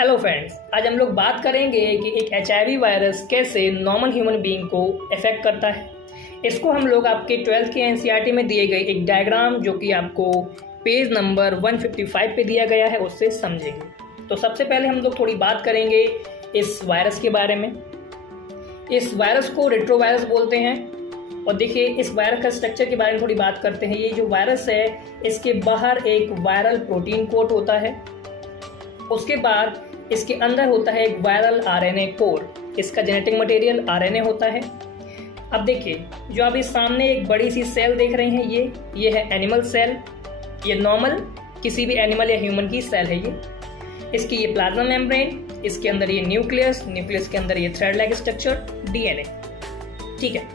Hello friends, आज हम लोग बात करेंगे कि एक HIV वायरस कैसे नॉर्मल ह्यूमन बीइंग को इफेक्ट करता है। इसको हम लोग आपके 12th के NCERT में दिए गए एक डायग्राम जो कि आपको पेज नंबर 155 पे दिया गया है उससे समझेंगे। तो सबसे पहले हम लोग थोड़ी बात करेंगे इस वायरस के बारे में। इस वायरस को रेट्रोवायरस बोलते हैं। और देखिए, इस वायरस का स्ट्रक्चर के बारे में थोड़ी बात करते हैं। ये जो वायरस है इसके बाहर एक वायरल प्रोटीन कोट होता है, उसके बाद इसके अंदर होता है एक वायरल RNA कोर। इसका जेनेटिक मटेरियल RNA होता है। अब देखिए, जो आप इस सामने एक बड़ी सी सेल देख रहे हैं, ये है एनिमल सेल। ये नॉर्मल किसी भी एनिमल या ह्यूमन की सेल है। इसकी ये प्लाज्मा मेम्ब्रेन, इसके अंदर ये न्यूक्लियस के अंदर ये थ्रेड लाइक स्ट्रक्चर DNA। ठीक है,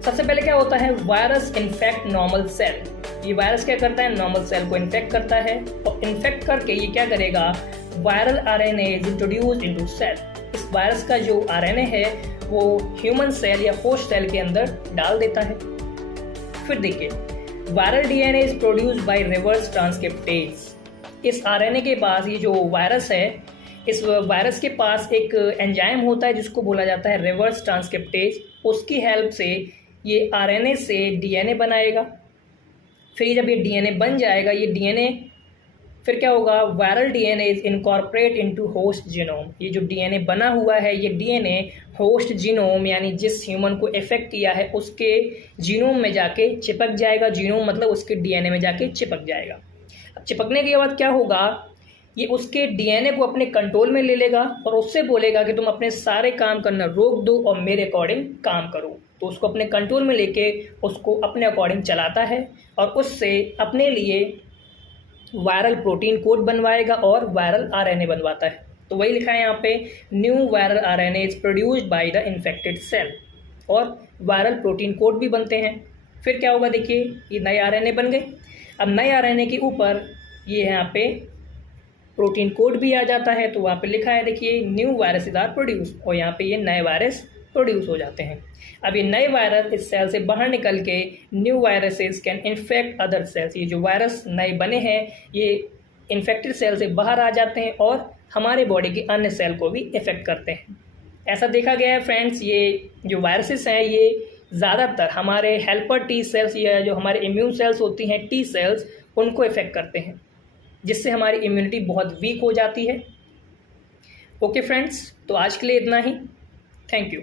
सबसे पहले क्या होता है, वायरस इन्फेक्ट नॉर्मल सेल। ये वायरस क्या करता है, नॉर्मल सेल को इन्फेक्ट करता है और इन्फेक्ट करके ये क्या करेगा, viral RNA is introduced into cell. इस वायरस का जो RNA है वो ह्यूमन सेल या होस्ट सेल के अंदर डाल देता है। फिर देखिए, viral DNA is produced by reverse transcriptase. इस RNA के पास ये जो वायरस है, इस वायरस के पास एक एंजाइम होता है जिसको बोला जाता है रिवर्स ट्रांसक्रिप्टेज। उसकी हेल्प से ये RNA से DNA बनाएगा। फिर जब ये DNA बन जाएगा, ये DNA फिर क्या होगा, viral DNA is incorporate into host genome. ये जो DNA बना हुआ है, ये DNA होस्ट जीनोम यानी जिस ह्यूमन को इफेक्ट किया है उसके जीनोम में जाके चिपक जाएगा। जीनोम मतलब उसके DNA में जाके चिपक जाएगा। अब चिपकने के बाद क्या होगा, ये उसके DNA को अपने कंट्रोल में ले लेगा और उससे बोलेगा कि तुम अपने सारे काम करना रोक दो और मेरे अकॉर्डिंग काम करो। तो उसको अपने कंट्रोल में लेके उसको अपने अकॉर्डिंग चलाता है और उससे अपने लिए वायरल प्रोटीन कोड बनवाएगा और वायरल RNA बनवाता है। तो वही लिखा है यहाँ पे, new viral RNA is produced by the infected cell. और वायरल प्रोटीन कोड भी बनते हैं। फिर क्या होगा, देखिए ये नए RNA बन गए। अब नए RNA के ऊपर ये यहाँ पे प्रोटीन कोड भी आ जाता है। तो वहाँ पे लिखा है, देखिए new virus is are produce, और यहाँ पे ये नए वायरस प्रोड्यूस हो जाते हैं। अब ये नए वायरस इस सेल से बाहर निकल के new viruses can infect other sales. ये जो वायरस नए बने हैं ये इन्फेक्टेड सेल से बाहर आ जाते हैं और हमारे बॉडी के अन्य सेल को भी इफेक्ट करते हैं। ऐसा देखा गया है फ्रेंड्स, ये जो वायरसेस हैं ये ज़्यादातर हमारे हेल्पर T सेल्स या जो हमारे इम्यून सेल्स होती हैं T सेल्स, उनको इफेक्ट करते हैं, जिससे हमारी इम्यूनिटी बहुत वीक हो जाती है। ओके फ्रेंड्स, तो आज के लिए इतना ही। Thank you.